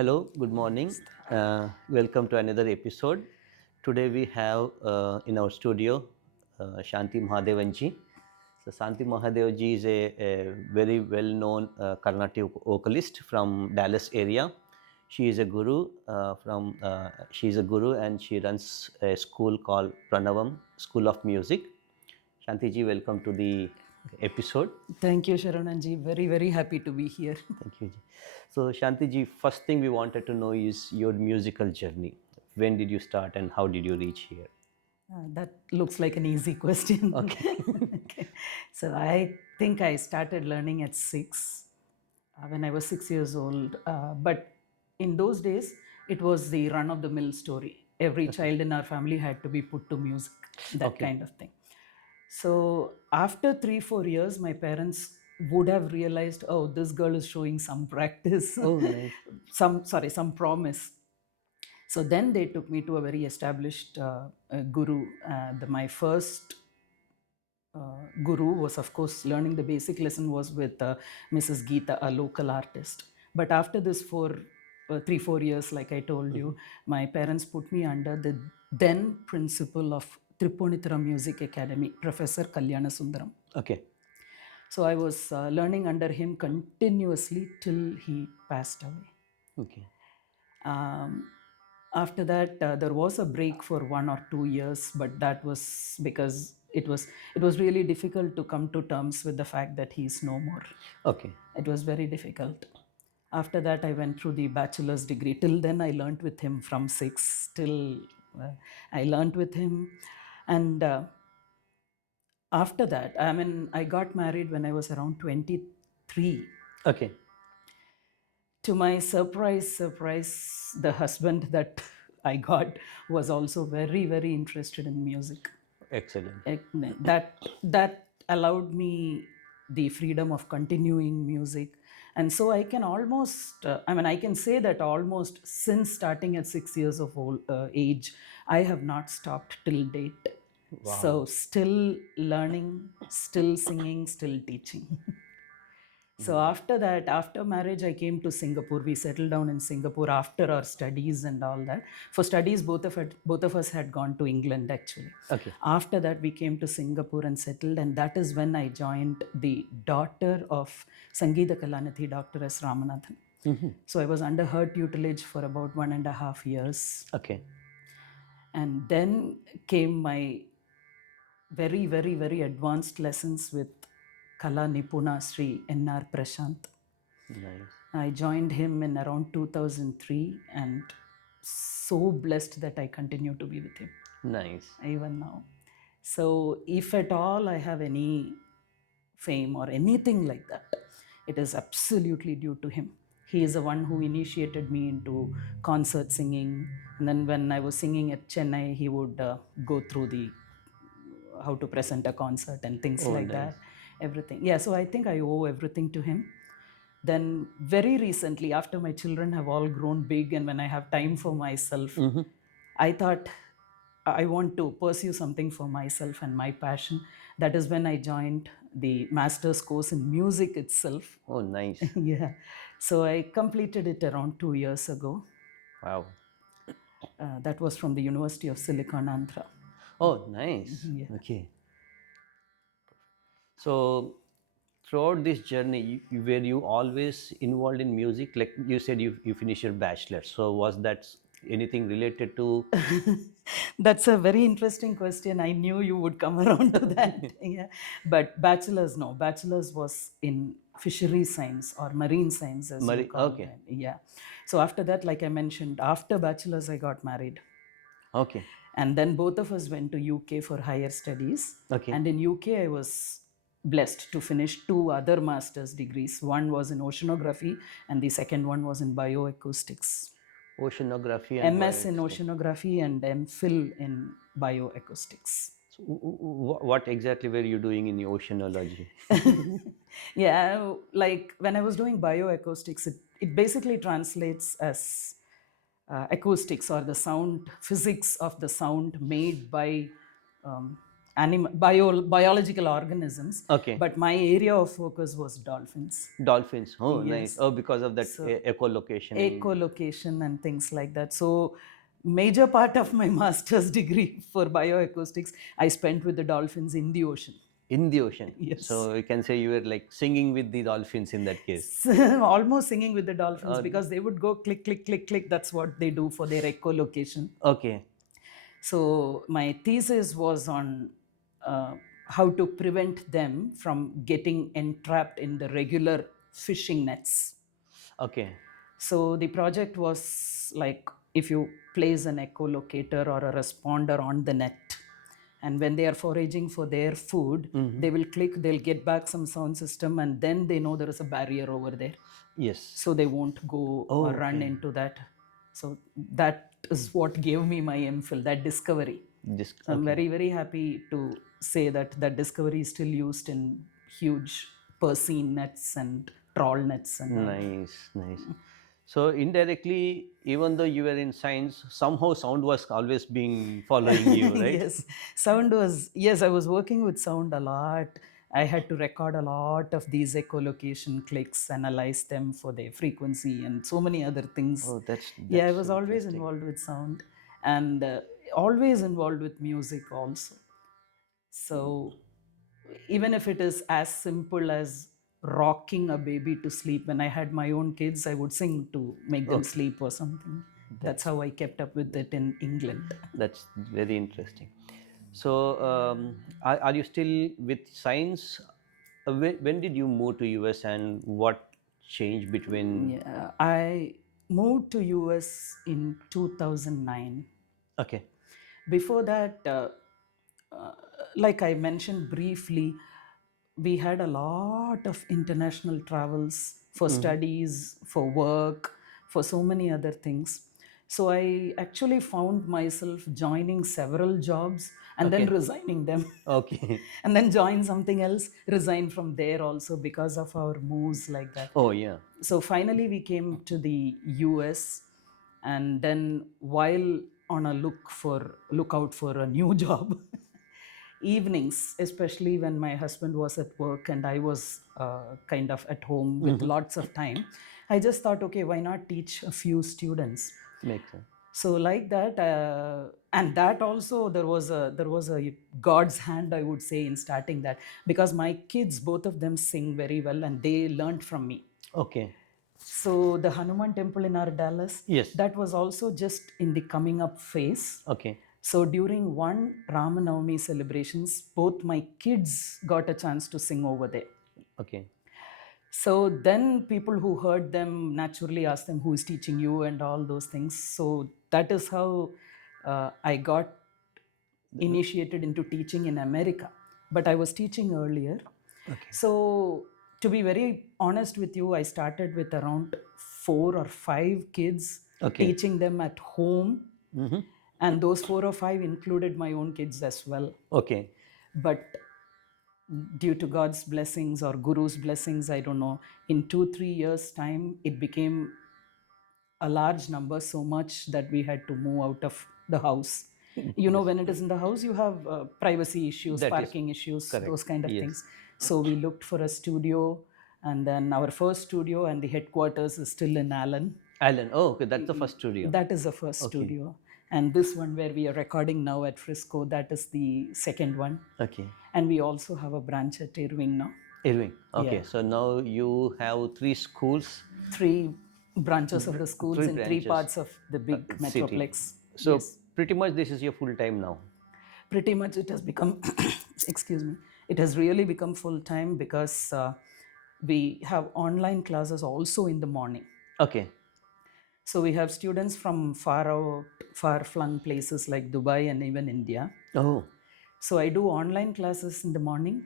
Hello, good morning. Welcome to another episode. Today we have in our studio Shanti Mahadevan ji. So Santhi Mahadevan ji is a very well-known Carnatic vocalist from Dallas area. She is a guru she is a guru and she runs a school called Pranavam School of Music. Shanti ji, welcome to the episode. Thank you, Sharananji. Very, very happy to be here. Thank you, ji. So, Shanti ji, first thing we wanted to know is your musical journey. When did you start and how did you reach here? That looks like an easy question. Okay. Okay. So I think I started learning at 6, when I was 6 years old. But in those days, it was the run of the mill story. Every child in our family had to be put to music, that kind of thing. So after 3-4 years, my parents would have realized, oh, this girl is showing some practice, Nice. some promise. So then they took me to a very established guru. My first guru was, of course, learning the basic lesson was with Mrs. Geeta, a local artist. But after this 3-4 years, like I told you, my parents put me under the then principal of Tripunithara Music Academy, Professor Kalyana Sundaram. Okay. So I was learning under him continuously till he passed away. Okay. After that, there was a break for 1 or 2 years, but that was because it was really difficult to come to terms with the fact that he is no more. Okay. It was very difficult. After that, I went through the bachelor's degree. Till then, I learnt with him from 6 till I learnt with him. And after that, I got married when I was around 23. Okay. To my surprise, the husband that I got was also very, very interested in music. Excellent. That allowed me the freedom of continuing music. And so I can almost, I can say that almost since starting at 6 years of age, I have not stopped till date. Wow. So still learning, still singing, still teaching. So after that, after marriage, I came to Singapore. We settled down in Singapore after our studies and all that. For studies, both of us had gone to England actually. Okay. After that, we came to Singapore and settled, and that is when I joined the daughter of Sangeeta Kalanithi, Dr. S. Ramanathan. So I was under her tutelage for about 1.5 years. Okay. And then came my very, very, very advanced lessons with Kala Nipuna Sri N.R. Prashant. Nice. I joined him in around 2003 and so blessed that I continue to be with him. Nice. Even now. So if at all I have any fame or anything like that, it is absolutely due to him. He is the one who initiated me into concert singing. And then when I was singing at Chennai, he would go through how to present a concert and things like that. Everything. Yeah, so I think I owe everything to him. Then very recently, after my children have all grown big and when I have time for myself, I thought I want to pursue something for myself and my passion. That is when I joined the master's course in music itself. Oh, nice. Yeah. So I completed it around 2 years ago. Wow. That was from the University of Silicon, Andhra. Oh, nice. Yeah. Okay. So, throughout this journey, were you always involved in music? Like you said, you finished your bachelor. So, was that anything related to? That's a very interesting question. I knew you would come around to that. Yeah. But bachelor's, no. Bachelor's was in fishery science or marine sciences. Okay. It. Yeah. So after that, like I mentioned, after bachelor's, I got married. Okay. And then both of us went to UK for higher studies. Okay. And in UK, I was blessed to finish 2 other master's degrees. One was in oceanography and the second one was in bioacoustics. Oceanography and MS in oceanography and MPhil in bioacoustics. So what exactly were you doing in the oceanology? Yeah, like when I was doing bioacoustics, it basically translates as acoustics or the sound, physics of the sound made by biological organisms. Okay. But my area of focus was dolphins. Dolphins. Oh, nice. Yes. Oh, because of that So, echolocation. echolocation and things like that. So major part of my master's degree for bioacoustics I spent with the dolphins in the ocean. In the ocean. Yes. So you can say you were like singing with the dolphins in that case. Almost singing with the dolphins because they would go click, click, click, click. That's what they do for their echolocation. Okay. So my thesis was on how to prevent them from getting entrapped in the regular fishing nets. Okay. So the project was like, if you place an echolocator or a responder on the net, and when they are foraging for their food, they will click, they'll get back some sound system, and then they know there is a barrier over there. Yes. So they won't go or run into that. So that is what gave me my MPhil, that discovery. So I'm very, very happy to say that that discovery is still used in huge Persine nets and trawl nets. And nice, nice. So indirectly, even though you were in science, somehow sound was always being following you, right? Yes, sound was, yes, I was working with sound a lot. I had to record a lot of these echolocation clicks, analyze them for their frequency and so many other things. Oh, that's yeah, I was always involved with sound and always involved with music also. So even if it is as simple as rocking a baby to sleep, when I had my own kids, I would sing to make them sleep or something. That's how I kept up with it in England. That's very interesting. So are you still with science? When did you move to US and what changed between? Yeah, I moved to US in 2009. Okay. Before that, like I mentioned briefly, we had a lot of international travels for studies, for work, for so many other things. So I actually found myself joining several jobs and then resigning them. Okay. And then join something else, resign from there also because of our moves like that. Oh, yeah. So finally we came to the US, and then while on a lookout for a new job, evenings, especially when my husband was at work and I was kind of at home with lots of time, I just thought, okay, why not teach a few students? Makes sense. So like that, and that also there was a God's hand, I would say, in starting that, because my kids, both of them, sing very well and they learned from me. Okay. So the Hanuman temple in our Dallas, Yes. that was also just in the coming up phase. Okay. So during one Ramanavami celebrations, both my kids got a chance to sing over there. Okay. So then people who heard them naturally asked them, who is teaching you and all those things. So that is how I got initiated into teaching in America. But I was teaching earlier. Okay. So to be very honest with you, I started with around 4 or 5 kids, teaching them at home. And those 4 or 5 included my own kids as well. Okay. But due to God's blessings or Guru's blessings, I don't know, in 2-3 years' time, it became a large number, so much that we had to move out of the house. You know, when it is in the house, you have privacy issues, parking issues, those kind of things. So we looked for a studio, and then our first studio and the headquarters is still in Allen. Allen. Oh, okay. That's the first studio. That is the first studio. And this one where we are recording now at Frisco, that is the second one. Okay. And we also have a branch at Irving now. Irving. Okay. So now you have 3 schools. 3 branches of the schools 3 in 3 parts of the big metroplex. So pretty much this is your full time now. Pretty much it has become, excuse me, it has really become full time because we have online classes also in the morning. Okay. So we have students from far-flung places like Dubai and even India. Oh. So I do online classes in the morning,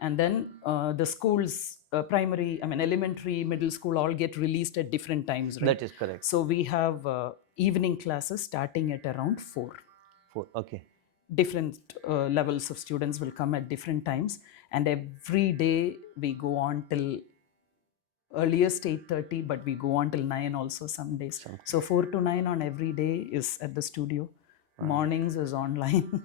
and then the schools, elementary, middle school, all get released at different times, right? That is correct. So we have evening classes starting at around 4. 4. Okay. Different levels of students will come at different times, and every day we go on till earliest 8:30, but we go on till 9 also some days. So 4 to 9 on every day is at the studio. Mornings is online.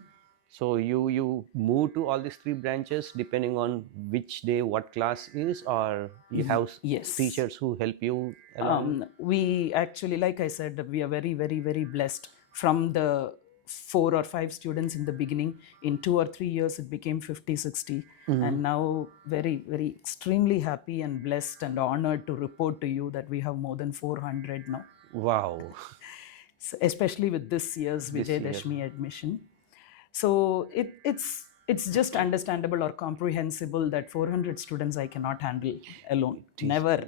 So you move to all these three branches depending on which day what class is, or you have Yes. teachers who help you along? We actually, like I said, we are very, very, very blessed. From the 4 or 5 students in the beginning, in 2 or 3 years it became 50, 60. And now very, very extremely happy and blessed and honored to report to you that we have more than 400 now. Wow. So especially with this year's Vijayadashmi admission. So it's just understandable or comprehensible that 400 students I cannot handle alone. Never.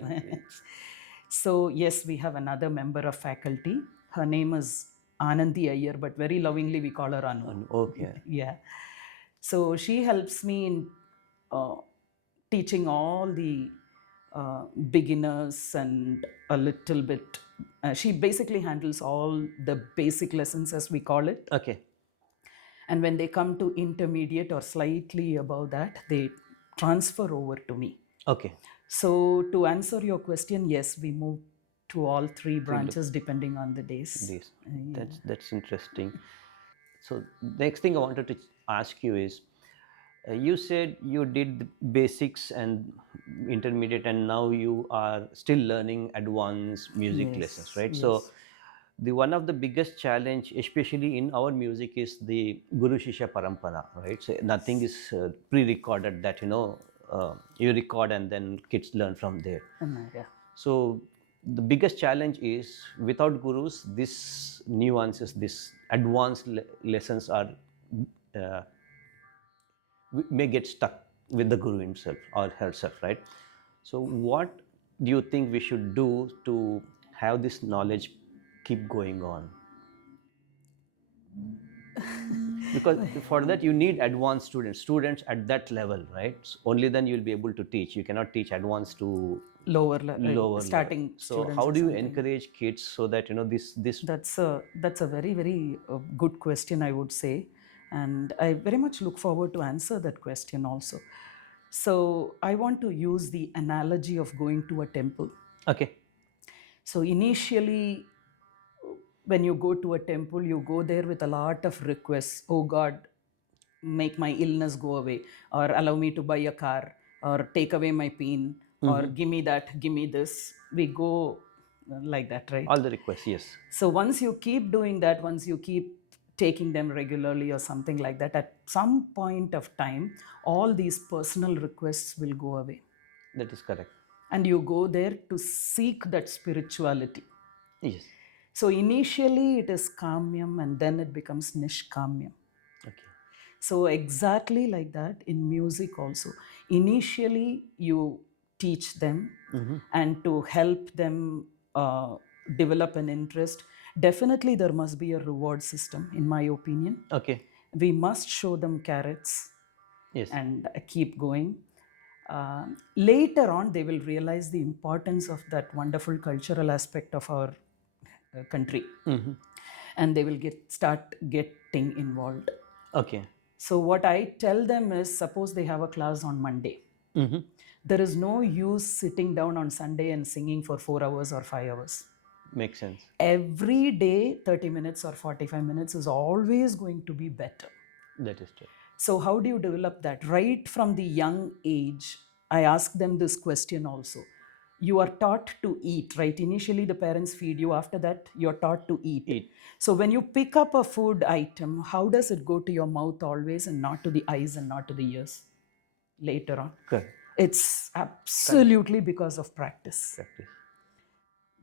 So yes, we have another member of faculty. Her name is Ananthi Iyer, but very lovingly we call her Anu. Okay. Yeah. So she helps me in teaching all the beginners and a little bit. She basically handles all the basic lessons, as we call it. Okay. And when they come to intermediate or slightly above that, they transfer over to me. Okay. So to answer your question, yes, we move to all three branches depending on the days. That's interesting. So next thing I wanted to ask you is, you said you did the basics and intermediate, and now you are still learning advanced music lessons, right? So the one of the biggest challenge, especially in our music, is the Guru Shishya Parampara, right? So nothing is pre-recorded that you record and then kids learn from there. Yeah. So the biggest challenge is, without gurus, these nuances, these advanced lessons are may get stuck with the guru himself or herself, right? So what do you think we should do to have this knowledge keep going on? Because for that you need advanced students at that level, right? So only then you'll be able to teach. You cannot teach advanced to lower starting level. So students. how do you encourage kids so that this That's a very, very good question, I would say, and I very much look forward to answer that question also. So I want to use the analogy of going to a temple. Okay. So initially, when you go to a temple, you go there with a lot of requests. Oh God, make my illness go away, or allow me to buy a car, or take away my pain, or give me that, give me this. We go like that, right? All the requests, yes. So once you keep doing that, once you keep taking them regularly or something like that, at some point of time, all these personal requests will go away. That is correct. And you go there to seek that spirituality. Yes. So initially it is kamyam, and then it becomes nishkamyam. Okay. So exactly like that in music also. Initially you teach them, and to help them develop an interest, definitely there must be a reward system, in my opinion. Okay. We must show them carrots. Yes. And keep going. Later on they will realize the importance of that wonderful cultural aspect of our country, and they will start getting involved. Okay. So what I tell them is, suppose they have a class on Monday. There is no use sitting down on Sunday and singing for 4 hours or 5 hours. Makes sense. Every day 30 minutes or 45 minutes is always going to be better. That is true. So how do you develop that? Right from the young age, I ask them this question also. You are taught to eat, right? Initially the parents feed you, after that you're taught to eat. So when you pick up a food item, how does it go to your mouth always, and not to the eyes and not to the ears later on? Correct. It's absolutely because of practice.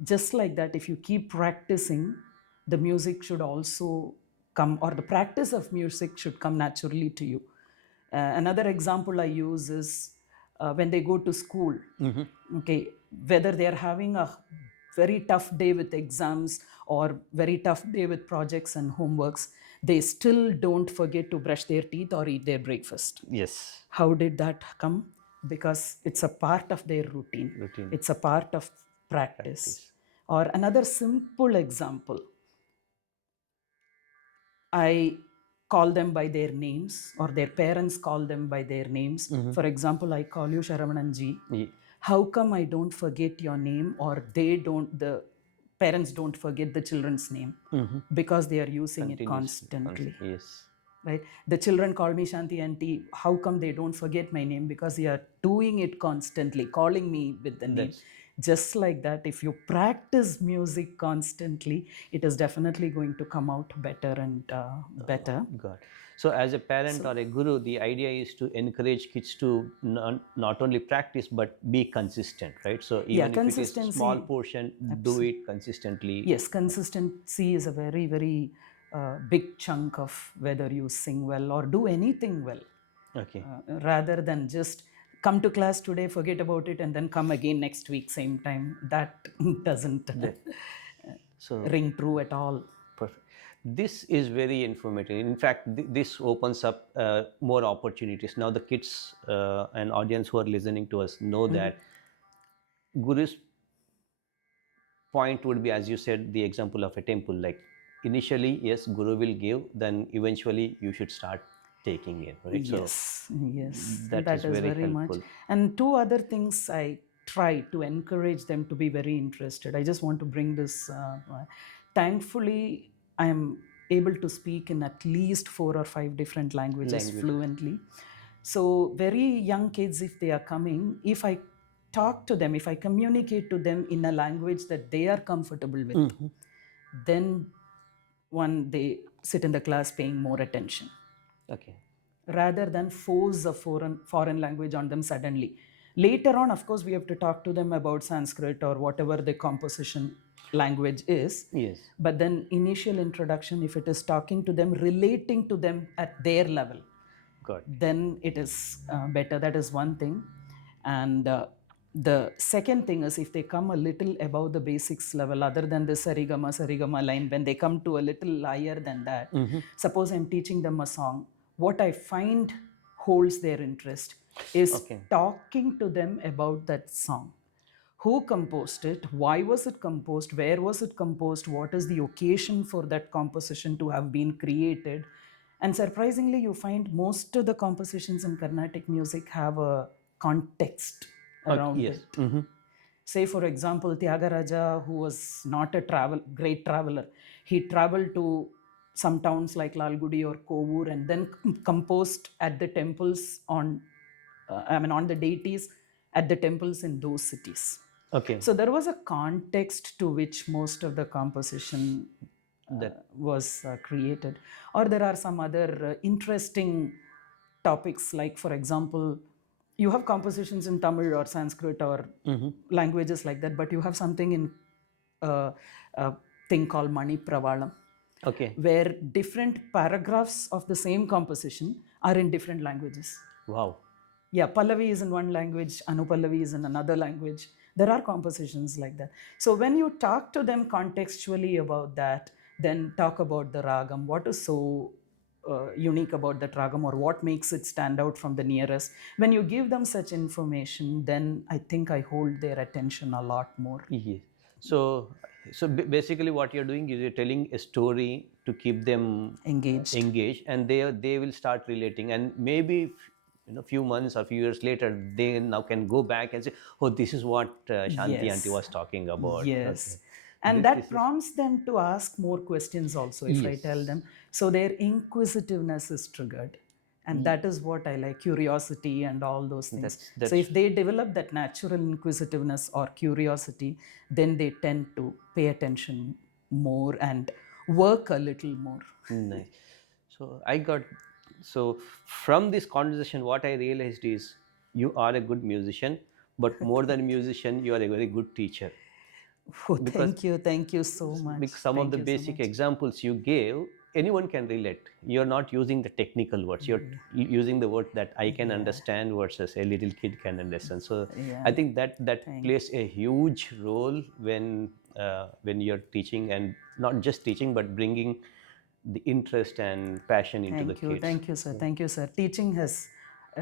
Just like that, if you keep practicing, the music should also come, or the practice of music should come naturally to you. Another example I use is when they go to school. Okay, whether they are having a very tough day with exams or very tough day with projects and homeworks, they still don't forget to brush their teeth or eat their breakfast. Yes. How did that come? Because it's a part of their routine. It's a part of practice. Or another simple example, I call them by their names, or their parents call them by their names. For example, I call you Saravanan-ji. How come I don't forget your name, or the parents don't forget the children's name? Because they are using it constantly. Yes. right? The children call me Shanti auntie. How come they don't forget my name? Because they are doing it constantly, calling me with the name. That's Just like that, if you practice music constantly, it is definitely going to come out better and better. God. So, as a parent or a guru, the idea is to encourage kids to not only practice but be consistent, right? So, Yeah, even if it is small consistency. portion, do it consistently. Yes, consistency is a very, very big chunk of whether you sing well or do anything well. Okay. Rather than just come to class today, forget about it, and then come again next week, same time. That doesn't So, ring true at all. perfect. This is very informative. In fact, this opens up more opportunities. Now, the kids and audience who are listening to us know that Guru's point would be, as you said, the example of a temple. Like initially, yes, Guru will give, then eventually you should start taking it, right? Yes, yes, That that is is very very much. helpful. And two other things I try to encourage them to be very interested. I just want to bring this. Thankfully, I am able to speak in at least 4 or 5 different languages fluently. So, very young kids, if they are coming, if I talk to them, if I communicate to them in a language that they are comfortable with, then one, they sit in the class paying more attention Okay. rather than force a foreign language on them suddenly. Later on, of course, we have to talk to them about Sanskrit or whatever the composition language is. Yes. But then initial introduction, if it is talking to them, relating to them at their level, Got it. then it is better. That is one thing. And the second thing is, if they come a little above the basics level, other than the sarigama line, when they come to a little higher than that, suppose I'm teaching them a song, what I find holds their interest is talking to them about that song. Who composed it? Why was it composed? Where was it composed? What is the occasion for that composition to have been created? And surprisingly, you find most of the compositions in Carnatic music have a context around yes. it. Say, for example, Tyagaraja, who was not a great traveler, he traveled to some towns like Lalgudi or Kovur and then composed at the temples on the deities at the temples in those cities. Okay. So there was a context to which most of the composition was created. Or there are some other interesting topics, like, for example, you have compositions in Tamil or Sanskrit or languages like that, but you have something in a thing called Mani Pravalam, Okay. where different paragraphs of the same composition are in different languages. Wow. Yeah, Pallavi is in one language, Anupallavi is in another language. There are compositions like that. So when you talk to them contextually about that, then talk about the ragam, what is so unique about that ragam, or what makes it stand out from the nearest. When you give them such information, then I think I hold their attention a lot more. Yes. So, basically, what you're doing is you're telling a story to keep them Engaged. and they will start relating, and maybe few months or few years later, they now can go back and say, "Oh, this is what Shanti Yes. auntie was talking about." Yes. Okay. And that prompts them to ask more questions also, if I tell them. So their inquisitiveness is triggered. And that is what I like, curiosity and all those things. So if they develop that natural inquisitiveness or curiosity, then they tend to pay attention more and work a little more. Nice. So from this conversation, what I realized is you are a good musician, but more than a musician, you are a very good teacher. Oh, thank you so much. Because some of the basic examples you gave, anyone can relate. You're not using the technical words. You're using the word that I can understand versus a little kid can understand. So I think that plays a huge role when you're teaching, and not just teaching, but bringing the interest and passion into the kids. Thank you, sir. Thank you, sir. Teaching has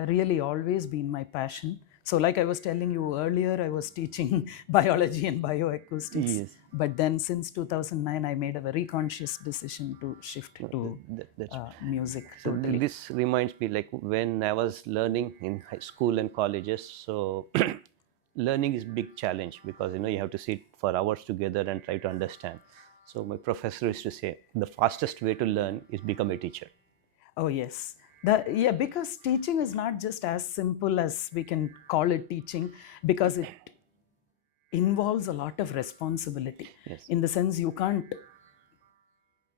really always been my passion. So like I was telling you earlier, I was teaching biology and bioacoustics. Yes. But then since 2009, I made a very conscious decision to shift to music. So this reminds me, like when I was learning in high school and colleges, so learning is big challenge because you have to sit for hours together and try to understand. So my professor used to say, the fastest way to learn is become a teacher. Oh, yes. Yeah, because teaching is not just as simple as we can call it teaching, because it involves a lot of responsibility. Yes. In the sense, you can't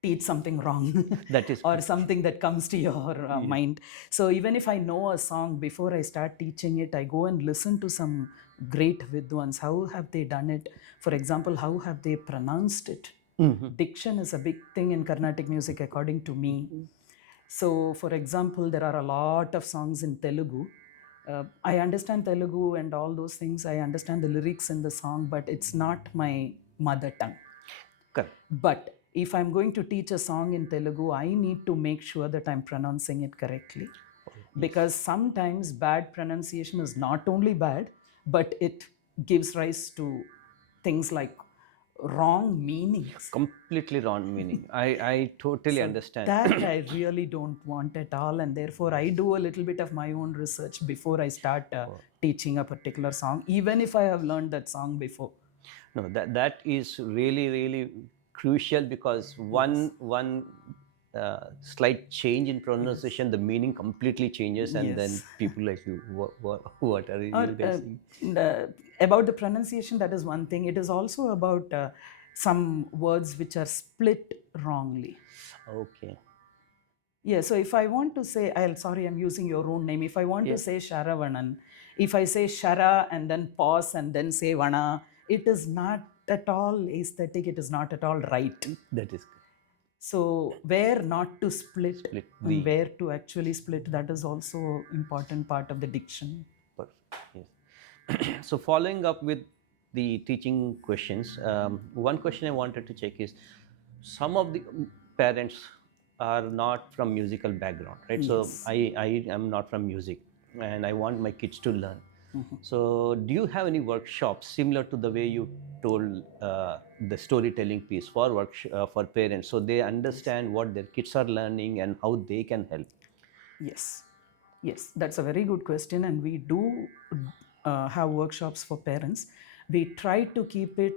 teach something wrong That is or correct. something that comes to your mind. So even if I know a song, before I start teaching it, I go and listen to some great vidwans. How have they done it? For example, how have they pronounced it? Diction is a big thing in Carnatic music, according to me. So for example, there are a lot of songs in Telugu. I understand Telugu and all those things. I understand the lyrics in the song, but it's not my mother tongue. Correct. But if I'm going to teach a song in Telugu, I need to make sure that I'm pronouncing it correctly. Because sometimes bad pronunciation is not only bad, but it gives rise to things like wrong meanings. Completely wrong meaning. I totally understand. That I really don't want at all, and therefore I do a little bit of my own research before I start teaching a particular song, even if I have learned that song before. No, that is really crucial, because one slight change in pronunciation, the meaning completely changes, and then people like you, what are you guys saying? About the pronunciation, that is one thing. It is also about some words which are split wrongly. Okay. Yeah, so if I want to say, sorry, I'm using your own name. If I want to say Sharavanan, if I say Shara and then pause and then say Vana, it is not at all aesthetic. It is not at all right. That is good. So where not to split and the- where to actually split, that is also important part of the diction. Perfect. Yes. So following up with the teaching questions, one question I wanted to check is, some of the parents are not from musical background, right? So I am not from music, and I want my kids to learn. So do you have any workshops similar to the way you told the storytelling piece for parents, so they understand what their kids are learning and how they can help? Yes, that's a very good question, and we do have workshops for parents. We try to keep it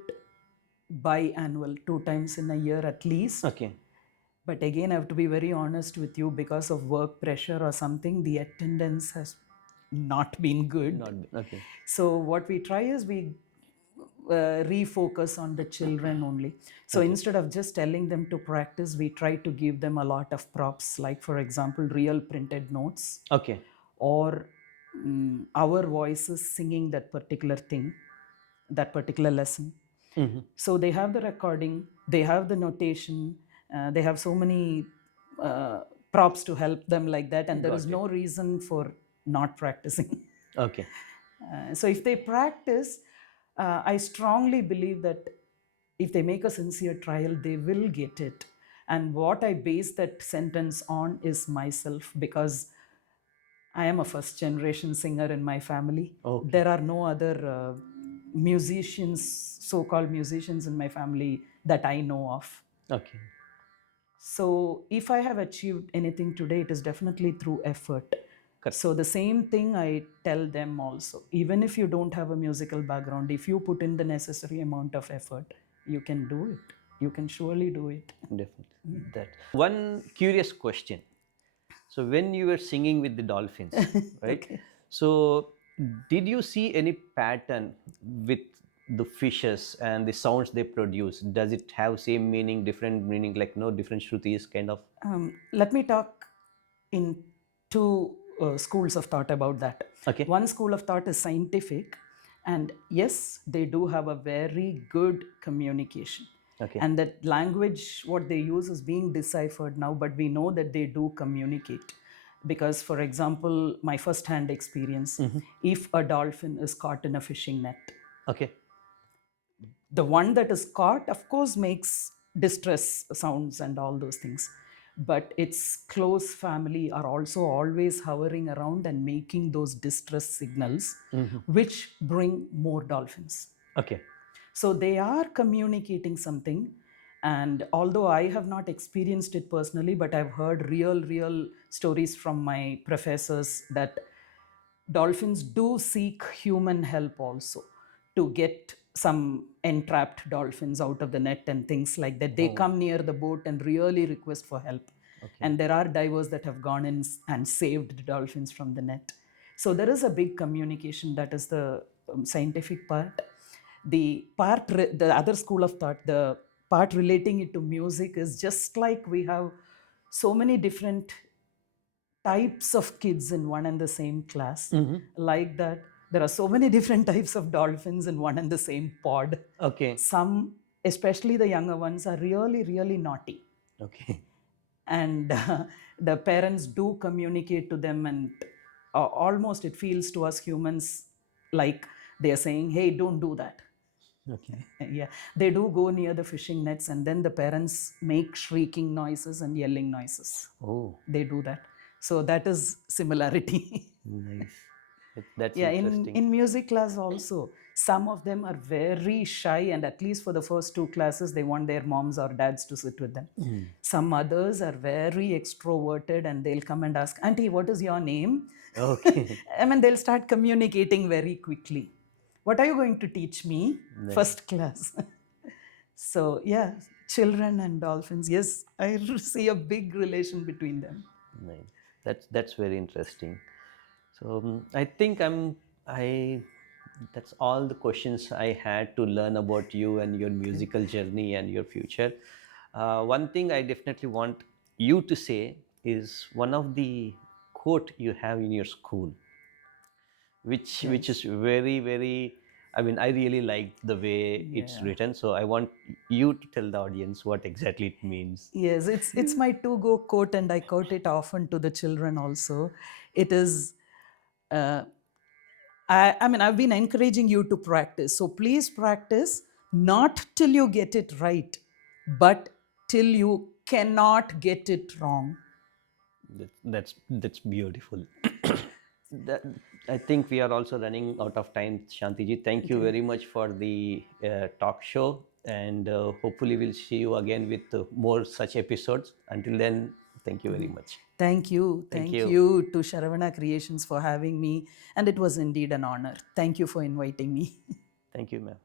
biannual, 2 times in a year at least. Okay. But again, I have to be very honest with you, because of work pressure or something, the attendance has not been good. Okay. So what we try is we refocus on the children only. So instead of just telling them to practice, we try to give them a lot of props, like for example, real printed notes. Okay. Or our voices singing that particular thing, that particular lesson. So they have the recording, they have the notation, they have so many props to help them like that, and there is no reason for not practicing. Okay. So if they practice, I strongly believe that if they make a sincere trial, they will get it. And what I base that sentence on is myself, because I am a first generation singer in my family. There are no other musicians, so-called musicians in my family that I know of. Okay. So if I have achieved anything today, it is definitely through effort. So the same thing I tell them also. Even if you don't have a musical background, if you put in the necessary amount of effort, you can do it. You can surely do it. Definitely. That one curious question. So when you were singing with the dolphins, right? So did you see any pattern with the fishes and the sounds they produce? Does it have same meaning, different meaning, like no different shrutis kind of? Let me talk in two schools of thought about that. Okay. One school of thought is scientific, and yes, they do have a very good communication. Okay. And that language, what they use, is being deciphered now, but we know that they do communicate. Because, for example, my first-hand experience, if a dolphin is caught in a fishing net, Okay. the one that is caught, of course, makes distress sounds and all those things. But its close family are also always hovering around and making those distress signals, which bring more dolphins. Okay. So they are communicating something. And although I have not experienced it personally, but I've heard real stories from my professors that dolphins do seek human help also to get some entrapped dolphins out of the net and things like that. They come near the boat and really request for help. And there are divers that have gone in and saved the dolphins from the net. So there is a big communication. That is the scientific part. The part, the other school of thought, the part relating it to music is just like we have so many different types of kids in one and the same class. Like that, there are so many different types of dolphins in one and the same pod. Okay. Some, especially the younger ones, are really, really naughty. Okay. And the parents do communicate to them, and almost it feels to us humans like they are saying, hey, don't do that. Okay. Yeah, they do go near the fishing nets, and then the parents make shrieking noises and yelling noises. Oh, They do that. So that is similarity. nice. That's Yeah, interesting. in music class also, some of them are very shy, and at least for the first two classes, they want their moms or dads to sit with them. Some others are very extroverted, and they'll come and ask, Auntie, what is your name? Okay. I mean, they'll start communicating very quickly. What are you going to teach me? Nice. First class. So, yeah, children and dolphins, yes, I see a big relation between them. Nice. That's very interesting. So I think that's all the questions I had to learn about you and your musical journey and your future. One thing I definitely want you to say is one of the quote you have in your school, which is very, very, I mean, I really like the way it's written. So I want you to tell the audience what exactly it means. Yes, it's my to-go quote, and I quote it often to the children also. It is, I mean, I've been encouraging you to practice. So please practice, not till you get it right, but till you cannot get it wrong. That's beautiful. That, I think we are also running out of time, Shantiji. Thank you very much for the talk show, and hopefully we'll see you again with more such episodes. Until then, thank you very much. Thank you. Thank you to Saravana Creations for having me, and it was indeed an honor. Thank you for inviting me. Thank you, ma'am.